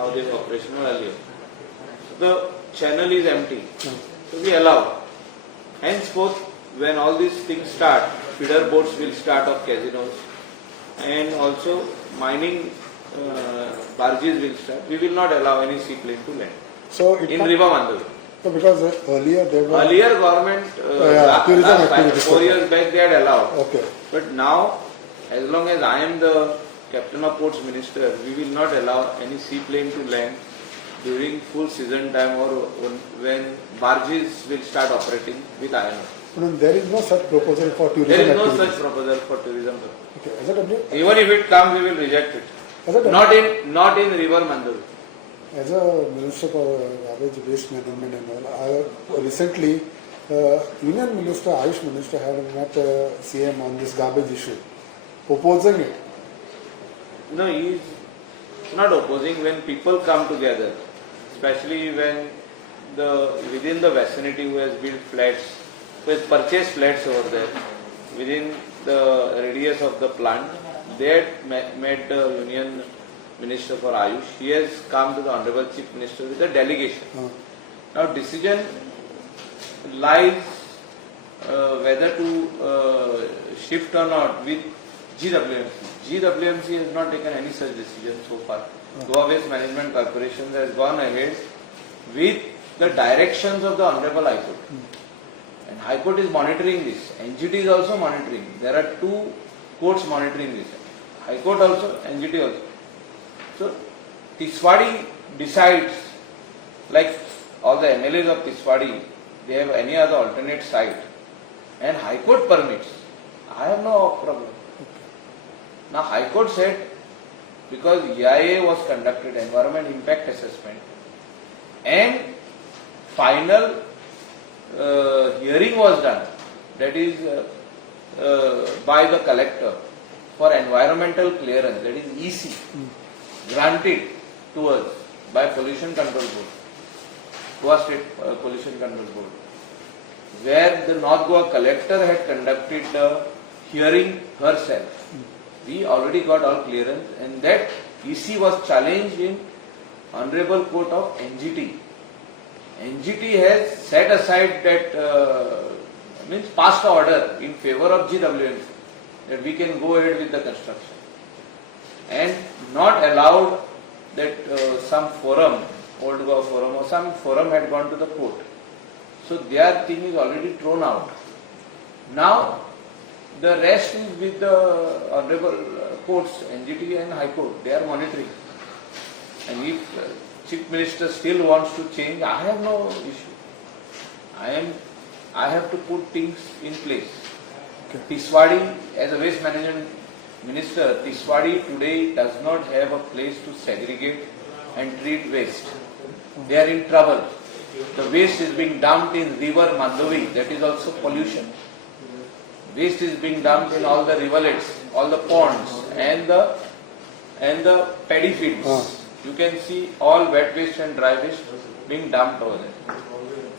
how they were operational earlier. The channel is empty, so we allow. Henceforth, when all these things start, feeder boats will start of casinos, and also mining barges will start. We will not allow any seaplane to land So in River Mandavi. So because earlier there were Earlier government, last 4 years back, they had allowed. Okay. But now, as long as I am the Captain of Ports Minister, we will not allow any seaplane to land during full season time or when barges will start operating with iron ore. No, there is no such proposal for tourism. There is no activities. such proposal for tourism. Okay. SRW, Even if it comes, we will reject it. SRW, Not in River Mandavi. as a Minister for Garbage Waste Management and all, I recently Union Minister, Ayush Minister had met CM on this garbage issue, opposing it. No, he is not opposing when people come together, especially when within the vicinity who has built flats, who has purchased flats over there, within the radius of the plant, they had met the Union Minister for Ayush. He has come to the Honorable Chief Minister with a delegation. Now decision lies whether to shift or not with GWMC. GWMC has not taken any such decision so far. Goa Waste Management Corporation has gone ahead with the directions of the Honorable High Court. And High Court is monitoring this. NGT is also monitoring. There are two courts monitoring this. High Court also, NGT also. So Tiswadi decides, like all the MLAs of Tiswadi, they have any other alternate site, and High Court permits. I have no problem. Now High Court said, because EIA was conducted, Environment Impact Assessment, and final hearing was done, that is by the collector for environmental clearance, that is EC, granted to us by Pollution Control Board, Goa State Pollution Control Board, where the North Goa collector had conducted the hearing herself. We already got all clearance, and that EC was challenged in Honorable Court of NGT. NGT has set aside that, means passed the order in favor of GWMC, that we can go ahead with the construction, and not allowed that some forum, Old Goa forum or some forum had gone to the court. So their thing is already thrown out. Now the rest is with the honorable courts, NGT and High Court. They are monitoring. And if Chief Minister still wants to change, I have no issue. I have to put things in place. Okay. Tiswadi, as a waste management minister, Tiswadi today does not have a place to segregate and treat waste. They are in trouble. The waste is being dumped in River Mandavi, that is also pollution. Waste is being dumped in all the rivulets, all the ponds, and the paddy fields. You can see all wet waste and dry waste being dumped over there.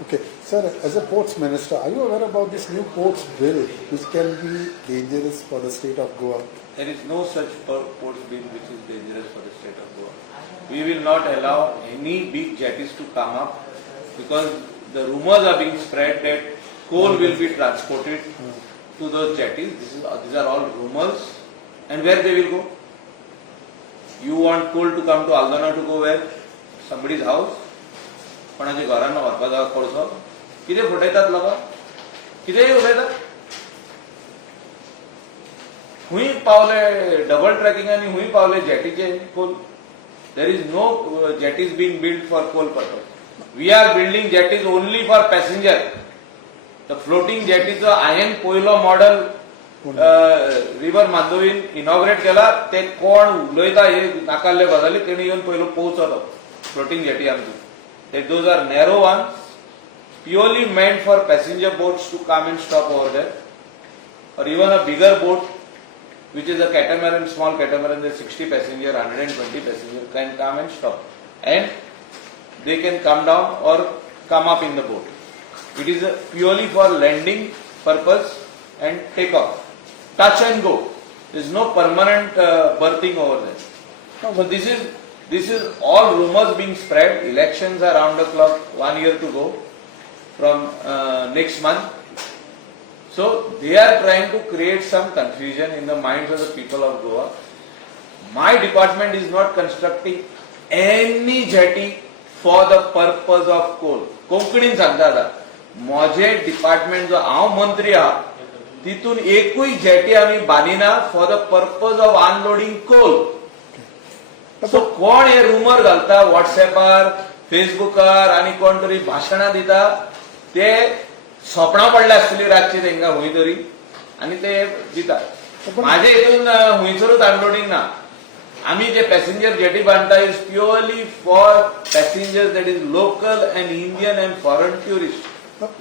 Okay, sir, as a ports minister, are you aware about this new ports bill which can be dangerous for the state of Goa? There is no such ports bill which is dangerous for the state of Goa. We will not allow any big jetties to come up, because the rumors are being spread that coal will be transported to those jetties. These are all rumors. And where they will go? You want coal to come to Aldana to go where? Somebody's house? कोणाच्या घरान व्हरपा जाय कोळसो? कितें फुटयतात लोकां? कितेंय उलयतात? खूंय पावले डबल ट्रॅकिंग आनी खूंय पावले जेटीचे Coal. There is no jetties being built for coal purpose. We are building jetties only for passenger. The floating jetties हांवें पयलो मॉडल रिवर मांदोवीन इनॉग्रेट केला. ते कोण उलयता हे नाकाल्ले गजाली तेणी येवन पयलो पोवचो फ्लोटिंग जेटी आमची. Those are narrow ones, purely meant for passenger boats to come and stop over there, or even a bigger boat, which is a catamaran, small catamaran, with 60 passenger, 120 passenger, can come and stop, and they can come down or come up in the boat. It is purely for landing purpose and take off, touch and go. There is no permanent berthing over there. So This is all rumors being spread. Elections are round the clock, 1 year to go from next month. So they are trying to create some confusion in the minds of the people of Goa. My department is not constructing any jetty for the purpose of coal. कोंकणीन सांगता आता माझे department जो हांव मंत्री आहा तितून एकूय जेटी आमी बांदिना for the purpose of unloading coal. So कोण हे रुमर घालता व्हॉट्सएपार फेसबुकार आणि कोण तरी भाशणां दिता ते सोपणा पडले आसतली रातची तांकां खंय तरी आनी ते दिता. माझे हितून हुंयसरूच अनलोडिंग ना. आम्ही जे पॅसेंजर जेटी बांधता is purely for passengers that is local and Indian and foreign tourist.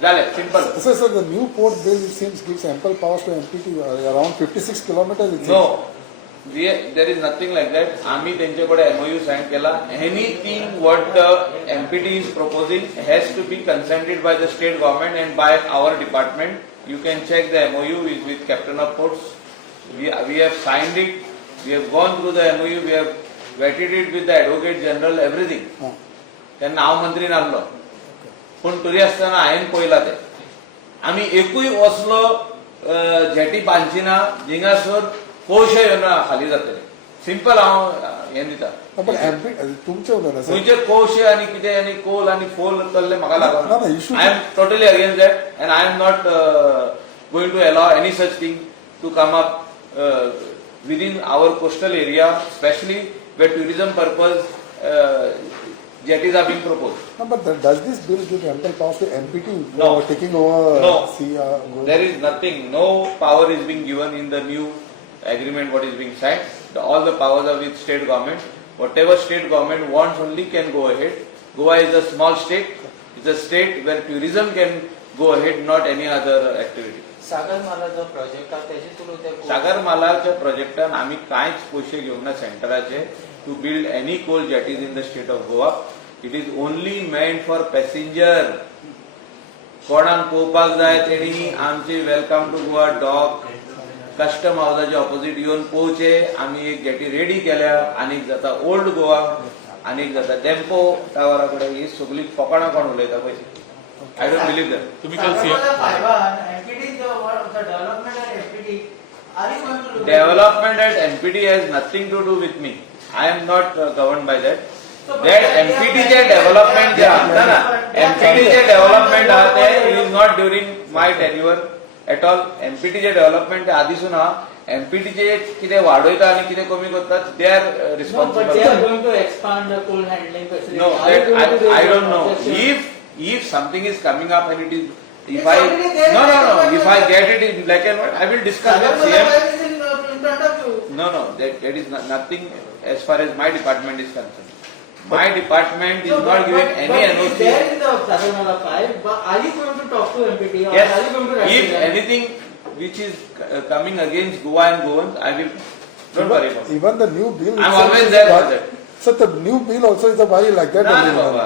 झाले simple. So the new port bill it seems gives ample powers to MPT around 56 kilometers. It seems. No, there is nothing like that. आम्ही त्यांच्याकडे MOU sign केला. Anything what the MPT is proposing has to be consented by the state government and by our department. You can check the MOU with Captain of Ports. We have signed it. We have gone through the MOU. We have vetted it with the Advocate General. Everything. त्यांना हांव मंत्री नासलो. पण तरी आसतना हांवें पळयला ते आमी एकूय वचलो जेटी बांदची ना जिंगासर कोळशे येवन खाली जातले. सिंपल हांव हें दिता. पण तुमचे उलयना सर. खंयचे कोळशे आनी कितें आनी कोल आनी फोल कसले म्हाका लागना. issue I am totally against that and I am not going to allow any such thing to come up within our coastal area, especially where tourism purpose jetties are being proposed. No, but does this bill give ample powers to MPT No. taking over? No. There is nothing. No power is being given in the new agreement what is being signed. All the powers are with state government. Whatever state government wants only can go ahead. Goa is a small state. It's a state where tourism can go ahead, not any other activity. Sagarmala जो project आहे त्याचे through ते सागरमालाच्या प्रोजेक्टान आम्ही कांयच पयशे घेवंक ना सेंटराचे to build any coal jetties in the state of Goa. It is only meant for passenger. कोणाक पळोवपाक जाय तेणी आमचे welcome to Goa dock custom हाऊसाच्या ऑपोजिट येवन पळोवचे. आमी एक जेटी रेडी केल्या. आनीक जाता ओल्ड गोवा आनीक जाता टेम्पो टावरा कडेन. ही सगळी फकाणां कोण उलयता पळय. I don't believe that. तुम्ही काल Development at MPT has nothing to do with me. I am not governed by that. That MPT चे development जे आहा ना MPT चे development आहा ते is not during my tenure at all. MPT चे development ते आधीसून आहा. MPT चे कितें वाडयता आनी कितें कमी करतात they are responsible. But they are going to expand the coal handling facility. No, that I don't know. If something is coming up and it is, if I get it in black and white, I will discuss with CM. No, that is nothing as far as my department is concerned. My department is not giving any NOC. There is the Sagarmala 5, but are you going to talk to MPT or Yes, are you going to write if to them? anything which is coming against Goa and Goans, I will, don't worry about it. Even the new bill. I am always there for that. So the new bill also is a very like that. ना बाबा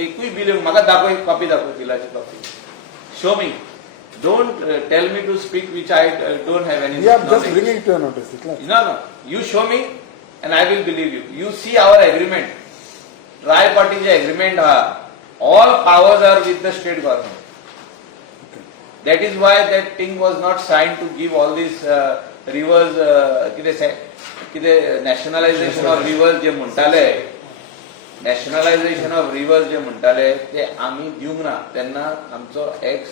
एकूय bill म्हाका दाखय copy दाखय बिलाची copy. Show me. Don't tell me to speak which I don't have any. Yeah, I'm just bringing it to your notice. No. You show me and I will believe you. You see our agreement. Tri-party agreement. All powers are with the state government. Okay. That is why that thing was not signed to give all these rivers. Nationalization of rivers जे म्हणताले. Nationalisation of reverse जे म्हणटाले ते आम्ही दिवंक ना. तेन्ना आमचो ex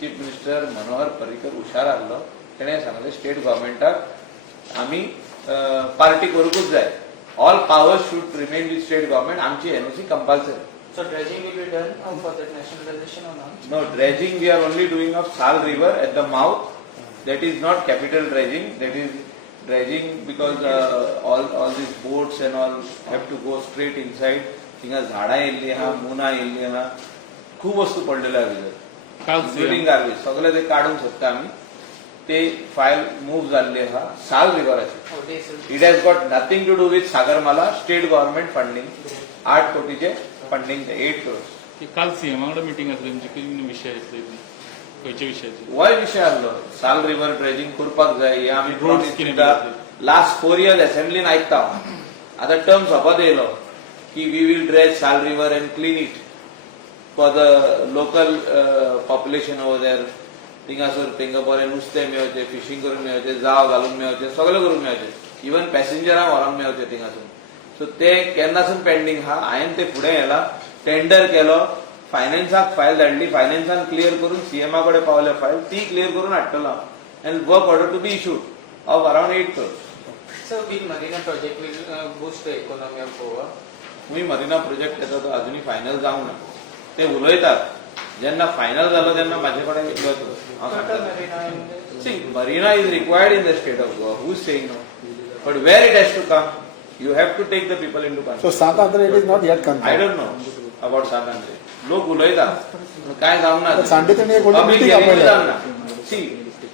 chief minister Manohar Parrikar हुशार आसलो. तेणें सांगलें स्टेट गव्हर्मेंटाक आमी पार्टी करूंकूच जाय. All powers should remain with state government. आमची NOC compulsory. So dredging will be done for that nationalization or not? No, dredging we are only doing of Sal River at the mouth. That is not capital dredging. That is dredging because all these boats and all have to go straight inside. थिंगा झाडां येयल्लीं आहा, मुनां येयल्लीं आहा, खूब वस्तू पडलेल्यो आहा भितर. Including garbage सगळे ते काडूंक सोदता आमी. ते फायल मूव जाल्ली आहा साल रिव्हराची. It has got nothing to do with Sagarmala. State government funding 8 कोटीचे फंडिंग 8 crores. काल सीएमाकडे मिटिंग आसली तुमची कितें विशय आसले खंयचे विशयाचे? वय विशय आसलो. साल रिव्हर ड्रेजिंग करपाक जाय हे आमी रोड्स कितें लास्ट 4 years असेंब्लीन आयकता. आतां टर्म सोंपत येयलो. की we will dredge Sal river and clean it for the local population over there थिंगासर तांकां बरें नुस्तें मेळचें, फिशींग करून मेळचें, जाव घालून मेळचें, सगळें करून मेळचें, इवन पॅसेंजरांक व्हरोन मेळचें थिंगासून. सो ते केन्नासून पेंडींग आहा. हांवें ते फुडें व्हेला, टेंडर केलो, फायनान्साक फायल धाडली, फायनान्सान क्लियर करून सीएमा कडेन पावल्या फायल, ती क्लियर करून हाडटलो हांव. And work order to be issued of around 8 crores. So, will Marina project will boost the economy of Goa? तुमी मरिना प्रोजेक्ट येता तो अजूनही फायनल जावंक ना. ते उलयतात, जेन्ना फायनल जालो तेन्ना म्हाजे कडेन येतलो. हांव Total सांगता. Marina in the See, marina is required in the state of Goa. Who is saying no? But where it has to come, you have to take the people into So consideration. Santandre, it is not yet I confirmed. don't know about Sanandre. लोक उलयतात, काय जावंक ना. पण सांडे तेणी एक व्हडली Public meeting hearing आपयल्या. जावंक ना. See,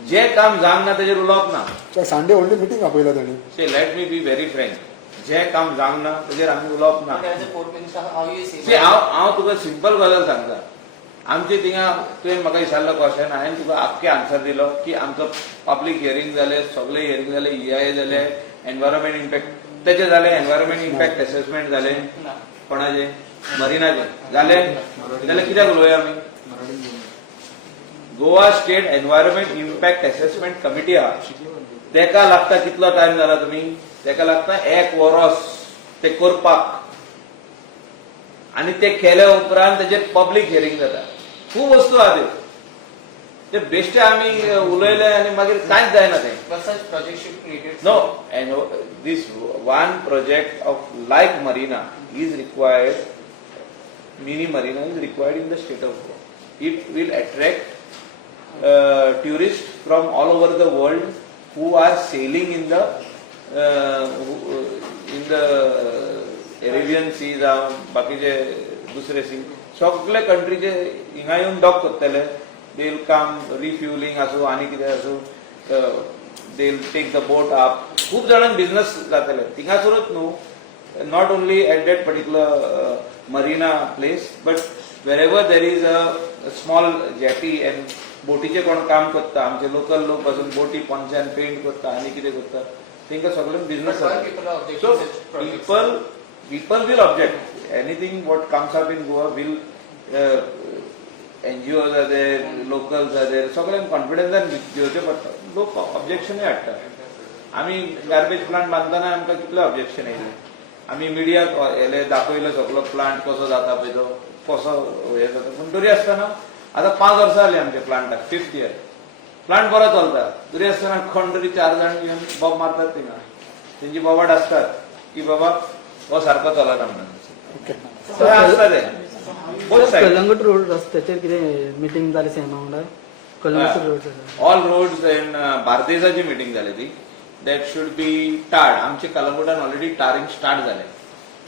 जे काम जावंक ना तेजेर उलोवप ना. त्या संडे व्हडली मिटींग आपयल्या तेणी. See, let me be very frank. जे काम जावंक ना तेजेर आमी उलोवप ना. but as a port minister, how you see? See, हांव तुका सिंपल गजाल सांगता. आमचे थिंगा तुवें म्हाका विचारलो क्वेश्चन, हांवें तुका आख्खे आन्सर दिलो की आमचो पब्लीक हियरींग जाले, सगळे हियरींग जाले, EIA जाले, एनवायरमेंट इम्पॅक्ट तेचे जाले, एनवायरमेंट इम्पॅक्ट असेसमेंट जाले, ना. कोणाचे मरिनाचे जाले, जाल्यार कित्याक उलोवया आमी. Goa state environment impact assessment committee आहा, तेका लागता कितलो टायम जाला तुमी, तेका लागता 1 वर्स ते करपाक. आनी ते केल्या उपरांत तेजेर पब्लीक हियरींग जाता. खूब वस्तू आहा त्यो. ते बेश्टे आमी उलयले आनी मागीर कांयच जायना तें. But such project should be created. No, and this one project of like marina is required, mini marina is required in the state of Goa. It will attract tourists from all over the world who are sailing in the Arabian Sea जावं बाकीचे दुसरे C, सगळे कंट्रीचे हिंगा येवन dock करतले. They will come refuelling आसूं आनी कितें आसूं, they will take the boat up. खूब जाणांक बिझनेस जातले थिंगासरूच न्हू, not only at that particular marina place, but wherever there is a small jetty and बोटीचे कोण काम करता, आमचे लोकल लोक पासून बोटी पोंच्यान पेंट करता आनी कितें करता, तांकां सगळ्यांक business But why people are objecting So such projects? people will object. Anything what comes up in Goa will NGOs are there, locals are there, सगळ्यांक कॉन्फिडन्सान घेवचें पडटा. लोक ऑब्जेक्शनूय हाडटा. आमी गार्बेज प्लांट बांदतना आमकां कितले ऑब्जेक्शन येयले. आमी मिडियाक हेले दाखयलो सगळो प्लांट कसो जाता पळय तो, कसो हे जाता. पूण तरी आसतना आतां 5 वर्सां जालीं आमच्या प्लांटाक, 5th year. प्लांट बरो चलता. तरी आसतना कोण तरी 4 जाण येवन बॉब मारतात थिंगा. तेंची बोबाट आसतात की बाबा हो सारको चलना म्हणून. Okay. आसता ते बोथ सायड. कलंगूट रोड रस्त्याचेर कितें मिटींग जाली सेमा वांगडा Calangute road all roads in बार्देजाची मिटींग जाली ती. That should be tarred. आमचे कलंगुटान ऑलरेडी टारिंग स्टार्ट जाले.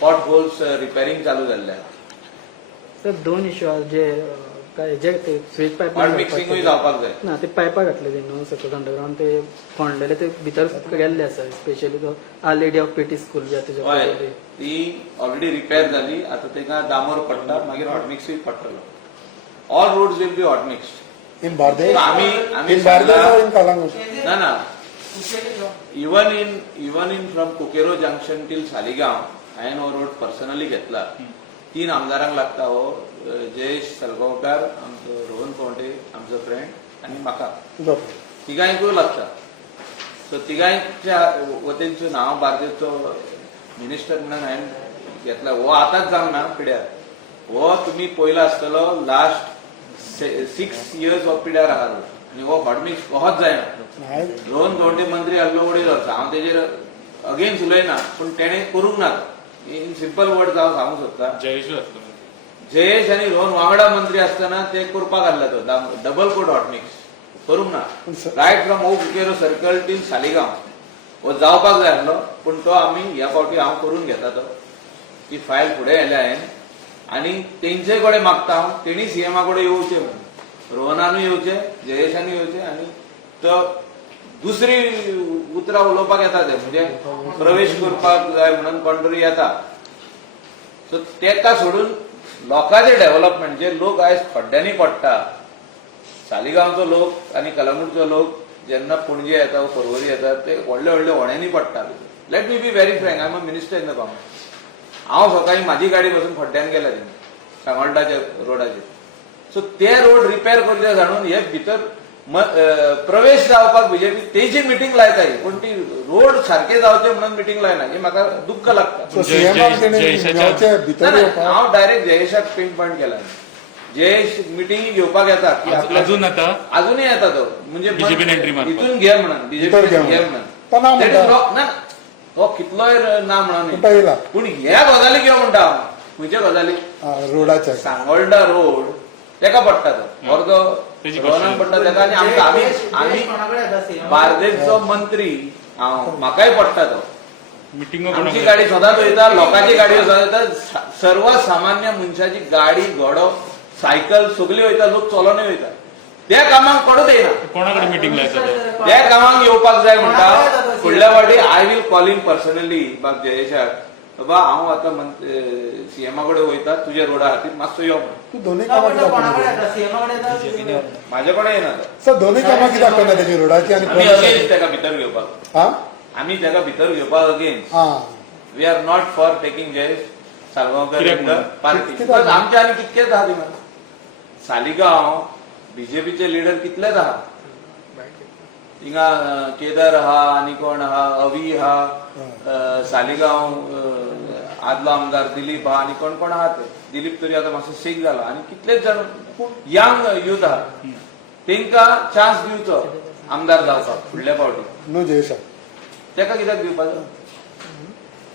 पॉट होल्स रिपेरिंग चालू जाल्ले. सर 2 इश्यू आहा जे काय जे ते स्वीट पॉट पायप मिक्सिंगूय जावपाक जाय. ना ते पायपा घातले ते न्हू सकयल अंडरग्राउंड ते फोंडलेले ते भितर गेल्ले आसा स्पेशली तो Our Lady of Piety School जे हय, तेजे ती ऑलरेडी रिपेर जाली. आता तेका डामर पडटा, मागीर हॉट मिक्सूय पडटलो. All roads will be hot mixed. In Bardez? आमी In Bardez or in Kalangut? ना even in from Cocero junction till Saligao हांवें हो रोड पर्सनली घेतला. 3 आमदारांक लागता हो, जयेश सलगांवकार, आमचो रोहन कोंटे, आमचो फ्रेंड आनी म्हाका, बरोबर. तिगांयकूय लागता. सो तिगांयच्या वतेनचो हांव बार्देजचो मिनिस्टर म्हणून हांवें घेतला. हो आतांच जावंक ना पिड्यार. हो तुमी पयलो आसतलो लास्ट 6 years ऑफ पिड्यार आहा रोड. आनी हो हॉटमिक्स कोहोच जायना. हांवें रोहन कोंटे मंत्री आसलो उडयलो. हांव तेजेर अगेन्स्ट उलयना, पूण तेणें करूंक ना. इन सिंपल वर्ड्स हांव सांगूंक सोदता. जयेश्वर असतो. जयेश आनी रोहन वांगडा मंत्री आसतना ते करपाक आसला तो डबल कोट हॉट मिक्स. करूंक ना. रायट फ्रॉम ओ कुकेरो सर्कल टील सालिगांव हो जावपाक जाय आसलो, पूण तो आमी ह्या फावटी हांव करून घेता. तो ती फायल फुडें व्हेले हांवें आनी तेंचे कडेन मागता हांव, तेणी सीएमा कडेन येवचें म्हणून. रोहनानूय येवचें, जयेशानूय येवचें. आनी तो दुसरी उतरां उलोवपाक येता ते, म्हणजे प्रवेश करपाक जाय म्हणून कोण तरी येता. सो तेका सोडून लोकांचे डेव्हलपमेंट, जे लोक आयज खड्ड्यांनी पडटा, सालिगांवचो लोक आनी कलंगूटचो लोक जेन्ना पणजे येता पर्वरी येता, ते व्हडले व्हडले होण्यांनी पडटा. Let me be very frank, I am a minister in the government. हांव सकाळी म्हाजी गाडी बसून खड्ड्यान गेला सांगोळटाच्या रोडाचेर सो ते रोड रिपेर करचे जाणून हे भितर प्रवेश जावपाक बीजेपी तेजी मिटींग लायताय पण ती रोड सारखे जावचे म्हणून मिटींग लायना हे म्हाका दुख्ख लागता So CMR तेणे मेळचे भितर ना, येवपाक हांव डायरेक्ट जयेशाक पिन पॉयंट केला जयेश मिटींग घेवपाक येता की आपल्या अजून आता अजूनही येता तो म्हणजे BJP एंट्री मारपाक. इथून घे म्हणून भितर बीजेपी घे घे म्हणून. म्हणून तो ना That is म्हणटा. wrong. ना हो कितलोय ना म्हणून कुठं येयला पूण ह्या गजाली घेऊ म्हणटा हांव. खंयच्या गजाली रोडाच्या सांगोळडा रोड तेका पडटा तो अर्दो तेजी रोहनाक पडटा तेका आनी आमकां आमी कोणाकडे येता CM? बार्देसचो मंत्री हांव म्हाकाय पडटा तो मिटिंग आमची गाडी सदांच वयता लोकांची गाडी सदांच वयता सर्वसामान्य मनशाची गाडी घोडो सायकल सगळी वयता लोक चलोनूय वयता त्या कामाक पडूच येना कोणाकडे मिटिंग लायता त्या कामाक येवपाक जाय म्हणटा फुडल्या फावटी I will call in personally बाब जयेशाक बाबा हांव आतां सीएमा कडेन वयता तुज्या रोडा खातीर मातसो यो म्हण तू दोन्ही ना, कामां पण कित्याक कोणाकडे करना येता CM कडे येता म्हाजे कडेन येना तो. सर दोन्ही कामां कित्याक करना तेजी रोडाची आनी आमी प्रवेशाची? अगेन्स्ट तेका भितर घेवपाक हा आमी तेका भितर घेवपाक अगेन्स्ट हा we are not for taking Jayesh Salgaonkar कित्याक इन द म्हणून? पार्टी कित्याक म्हणून? आमचे आनी कितकेच आहा थिंगा सालिगांव बीजेपीचे लिडर कितलेच आहा थिंगा केदार आहा आनी कोण आहा अवी आहा सालिगांव आदलो आमदार दिलीप आहा आनी कोण कोण आहा ते दिलीप तरी आतां मातसो शेक जाला आनी कितलेच जाण यंग युथ आहा तेंकां चान्स दिवचो आमदार जावपाक फुडल्या फावटी नो जयेशा तेका कित्याक दिवपाचो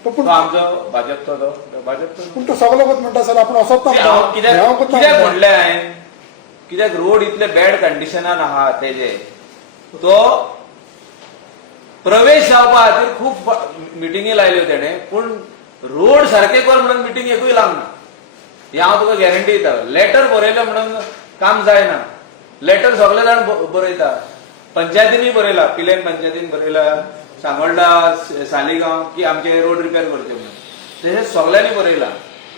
तो तो पूण आमचो भाजपचो तो भाजपचो पूण तो सगळो वत म्हणटा सर आपण असोच ना हांव म्हणटा. कित्याक हांव कोत्ता कित्याक म्हणटा. म्हणलें हांवें कित्याक रोड इतले बॅड कंडिशनान आहा तेजे तो प्रवेश जावपा खातीर खूब मिटिंगी लायल्यो तेणे पूण रोड सारके कर म्हणून मिटींग एकूय लागना हे हांव तुका गॅरंटी दिता लेटर बरयलें म्हणून काम जायना लेटर सगळे जाण बरयता पंचायतींनी बरयला पिलेन पंचायतीन बरयला सांगोळडा सालिगांव की आमचे रोड रिपेर करचे म्हणून तेजे सगळ्यांनी बरयला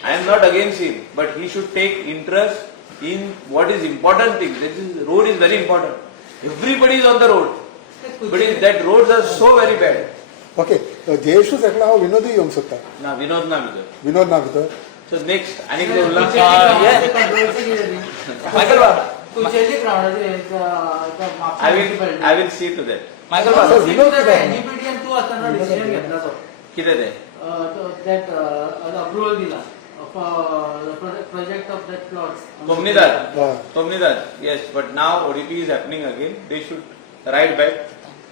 I am not against him but he should take interest in what is important thing road is very important everybody is on the road but that roads are so very bad okay जयेशूच एकला हांव विनोदूय येवंक सोदता ना विनोद ना भितर विनोद ना भितर सो नेक्स्ट आनी कितें उरलां मायकल बाबा कुचेली ग्राउंडाचेर I will see to that Michael sir, Vinod कित्याक? एनईपीटी आणि तू असताना डिसिजन घेतला तो कितें तें दॅट अप्रुव्हल दिला project of that plots Tomnidad, yes, but now ODP is happening again. They should write back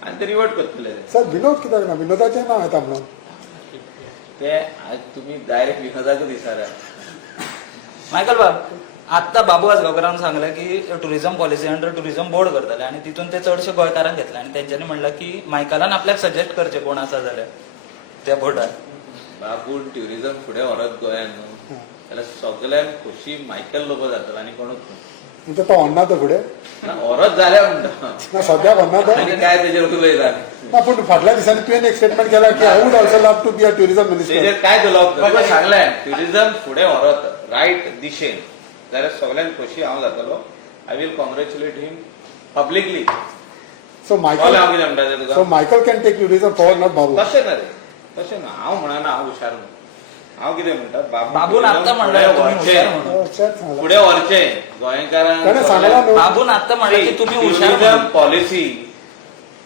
and they revert करतले ते. सर विनोद कित्याक ना विनोदाचें नांव येता म्हणून ते आज तुम्ही डायरेक्ट विनोदाक दिसारा मायकल बाब आत्ता बाबू आसगांवकरान सांगलें की tourism policy under tourism board करतले आणि तितून ते चडशे गोंयकारांक घेतले आणि तेंच्यांनी म्हणलां की मायकलान आपल्याक सजेस्ट करचे कोण आसा जाल्यार त्या बोर्डार बापून ट्युरिझम फुडें व्हरत गोंयान न्हू जाल्यार सगळ्यान खोशी मायकल लोक जातलो आनी कोणूच न्हू म्हणजे तो व्हरना तो फुडें ना व्हरत जाल्या म्हणटा ना सद्याक व्हरना तो आनी काय तेजेर उलयता ना पूण फाटल्या दिसांनी तुवें एक स्टेटमेंट केला की I would also love to be a tourism minister तेजेर काय तुला सांगलें ट्युरिझम फुडें व्हरत रायट दिशेन जाल्यार सगळ्यान खोशी हांव जातलो I will congratulate him publicly so हांव मायकल कितें म्हणटा तें सो तुका Michael can take tourism for not Babu तशें ना रे तशें ना हांव म्हणना हांव हुशार न्हू हांव कितें म्हणटा बाबून आत्ता म्हणलें तुम्ही हुशार म्हणून तेच सांगला फुडें व्हरचें ताणें सांगला गोंयकारांक न्हू बाबून आत्ता म्हणलें की तुम्ही हुशार टुरिझम म्हणून. पॉलिसी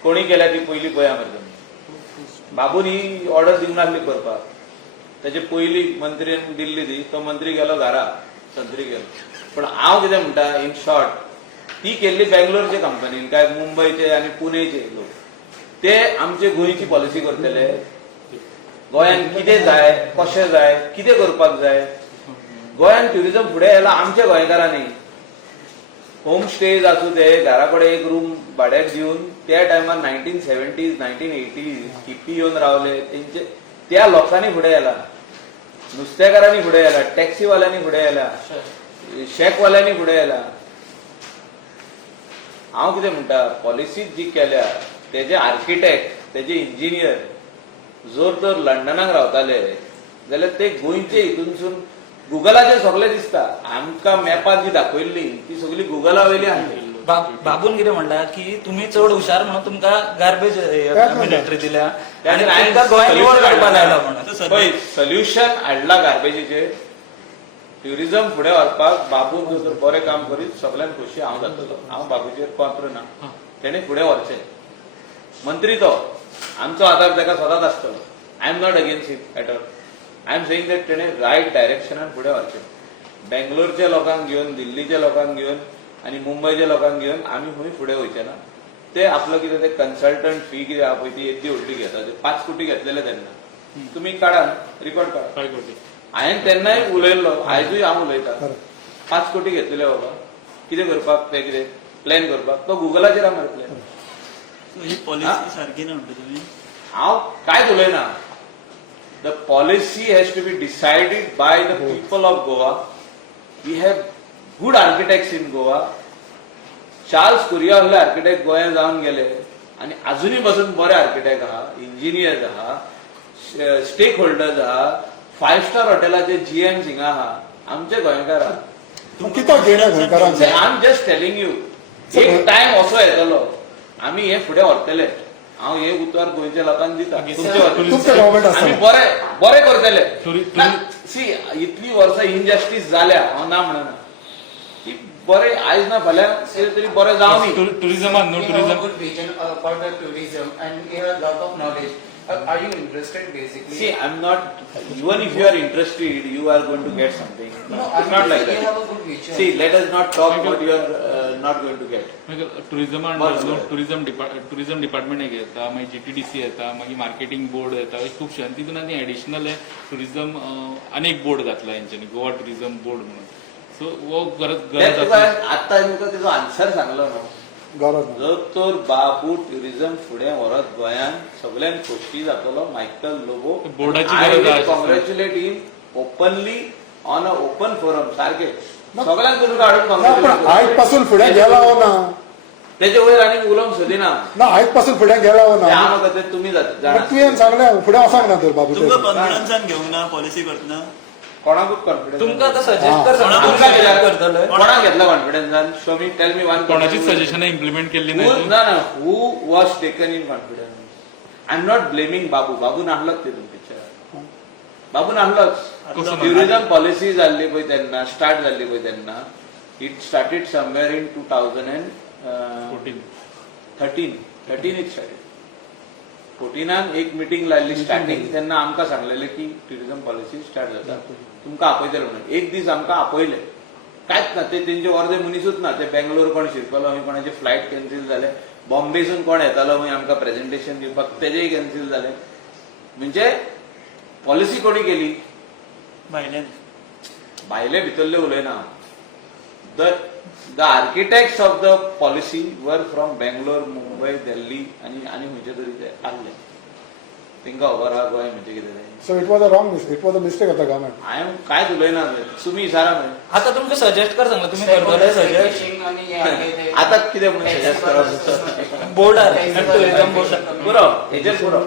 कोणी केल्या ती पयली पळया मरे तुमी बाबून ही ऑर्डर दिवंक नासली करपाक तेचे पयली मंत्र्यान दिल्ली ती तो मंत्री गेलो घरा संत्री गेलो पण हांव कितें म्हणटा इन शॉर्ट ती केल्ली बेंगलोरचे कंपनीन काय मुंबयचे आनी पुणेचे लोक ते आमचे गोंयची पॉलिसी करतले गोंयान कितें जाय कशें जाय कितें करपाक जाय गोंयान ट्युरिझम फुडें येयला आमच्या गोंयकारांनी होम स्टेज आसूं ते घरा कडेन एक रूम भाड्याक दिवन त्या टायमार 1970s 1980s हिप्पी येवन रावले तेंचे त्या लोकांनी फुडें येयला नुस्तेकारांनी फुडें येयला टॅक्सीवाल्यांनी फुडें येयला शेकवाल्यांनी फुडें येयला हांव कितें म्हणटा पॉलिसी जी केल्या तेजे आर्किटेक्ट तेजे इंजिनियर जर तर लंडनाक रावताले जाल्यार ते गोंयचे हितूनसून गुगलाचेर सगळे दिसता आमकां मॅपार जी दाखयल्ली ती सगळी गुगला वयली आसली बाबून कितें म्हणला की तुम्ही चड हुशार म्हणून तुमका गार्बेज म्हणटा. मिलिटरी दिल्या आणि त्यात तुमका गोंय निवड solution करपा हाडला. लायला म्हणून पळय सोल्युशन हाडला गार्बेजीचे. ट्युरिझम फुडें व्हरपाक बाबून जर बरें काम करीत सगळ्यान खोशी हांव जातलो. हांव बाबूचेर पात्र ना. तेणे फुडें व्हरचें. मंत्री तो आमचो आदार ताका सदांच आसतलो. I am not against it at all. I am saying that तेणे रायट डायरेक्शनान फुडें व्हरचें. बेंगलोरच्या लोकांक घेवन, दिल्लीच्या लोकांक घेवन आनी मुंबयच्या लोकांक घेवन आमी खंय फुडें वयचे ना. ते आपलो कितें ते कन्सल्टंट फी कितें आहा पळय ती येदी व्हडली घेता. ते 5 कोटी घेतलेले तेन्ना. तुमी काडा रिकॉर्ड काडा. काय करते हांवें तेन्नाय उलयल्लो, आयजूय हांव उलयतां. खरं. 5 कोटी घेतलेले बाबा. कितें करपाक ते कितें प्लॅन करपाक तो गुगलाचेर हा मरे प्लॅन. ही पॉलिसी सारखी ना म्हणटा तुम्ही हांव कांयच उलयना. The policy has to be decided by the people of Goa. We have good architects in Goa. Charles Correa असले आर्किटेक्ट गोंयांत जावन गेले आनी अजूनय पासून बरे आर्किटेक्ट आहा, इंजिनियर्स आहा, स्टेक होल्डर्स आहा, 5 स्टार हॉटेलाचे GM हिंगा आहा. आमचे गोंयकार आहा. मग कितो घेणं गोंयकारांचें? I am just telling you. एक टायम असो येतलो आमी हे फुडें व्हरतले. हांव हे उतर गोंयच्या लोकांक दिता. तुमचें गव्हर्मेंट आमी आसता बरें करतले. टुरि- सी इतली वर्सां इनजस्टीस जाल्या हांव ना म्हणना. ती बरें आयज ना फाल्यां तरी बरें जावनी. टुरिझमान न्हू We have a tourism good vision about the tourism and we have a lot of knowledge. Are you interested basically? See, I'm not. Even if you are interested, you are going to get something. No, It's not like we have that. a good vision. See, let us not talk what you are not going to get. टुरिझमान बस, बस. Tourism department एक येता मागीर GTDC येता मागीर marketing board येता खुबशे आनी तितून आनी एडिशनल टुरिझम आनी एक बोर्ड घातला हेंच्यांनी गोवा टुरिझम बोर्ड म्हणून. सो हो गरज तुका आसा. आतां तुका तेजो आन्सर सांगलो न्हू. गरज ना. जर तर बाबू टुरिझम फुडें व्हरत गोंयांत सगळ्यान खोशी जातलो मायकल लोबो. बोर्डाची गरज आहा. Congratulate in openly on a open forum. सारखे सगळ्यांक तुका हाडून ना पण कॉंग्रॅच्युलेट. आयज पासून फुडें गेला हो ना. तेजे वयर आनी उलोवंक सोदिना. ना आयज पासून फुडें गेला हो ना. हांव म्हाका ते तुमी जाणा. मग तुवें सांगलें फुडें वसांक ना तर बाबू तुमकां कॉन्फिडन्सान घेवंक ना पॉलिसी करतना कोणाकूच कॉन्फिडन्स तुमकां आतां सजेस्ट कर तुमकां कित्याक करतले कोणाक घेतला कॉन्फिडन्सान? Show me tell me one. कोणाचीच सजेशनां इम्प्लिमेंट केल्ली नाही. ना who was taken in confidence? I am not blaming Babu. Babu नाहलोच तितून पिक्चर. बाबू नाहलोच. कसं ट्युरिझम पॉलिसी जाल्ली पळय तेन्ना स्टार्ट जाल्ली पळय तेन्ना it started somewhere in 2013 it started. 14 एक मिटींग लायल्ली स्टार्टिंग तेन्ना आमकां सांगलेलें की ट्युरिझम पॉलिसी स्टार्ट जाता तुमकां आपयतले म्हणून. एक दीस आमकां आपयले. कांयच ना. ते तेंचे अर्दे मनीसूच ना. ते बेंगलोर कोण शिरकलो खंय कोणाचे फ्लायट कॅन्सील जाले. बॉम्बेसून कोण येतालो खंय आमकां प्रेझेंटेशन दिवपाक तेजेय कॅन्सील जाले. म्हणजे पॉलिसी कोणी केली? भायल्यान भायले भितरले उलयना. The architects of the policy were from Bangalore, Mumbai, Delhi आनी खंयचे तरी ते आसले. तांकां खबर आहा गोंय म्हणजे कितें तें. So it was a wrong mistake. It was a mistake of the government. हांवें कांयच उलयना. तुमी विचारा मरे. आता तुमकां सजेस्ट कर सांगला तुम्ही करतले सजेस्ट Fishing आणि हे आहे ते- आतां कितें म्हणून सजेस्ट करप? बोर्डार टुरिझम बोर्डार पुरो हेजेर पुरो.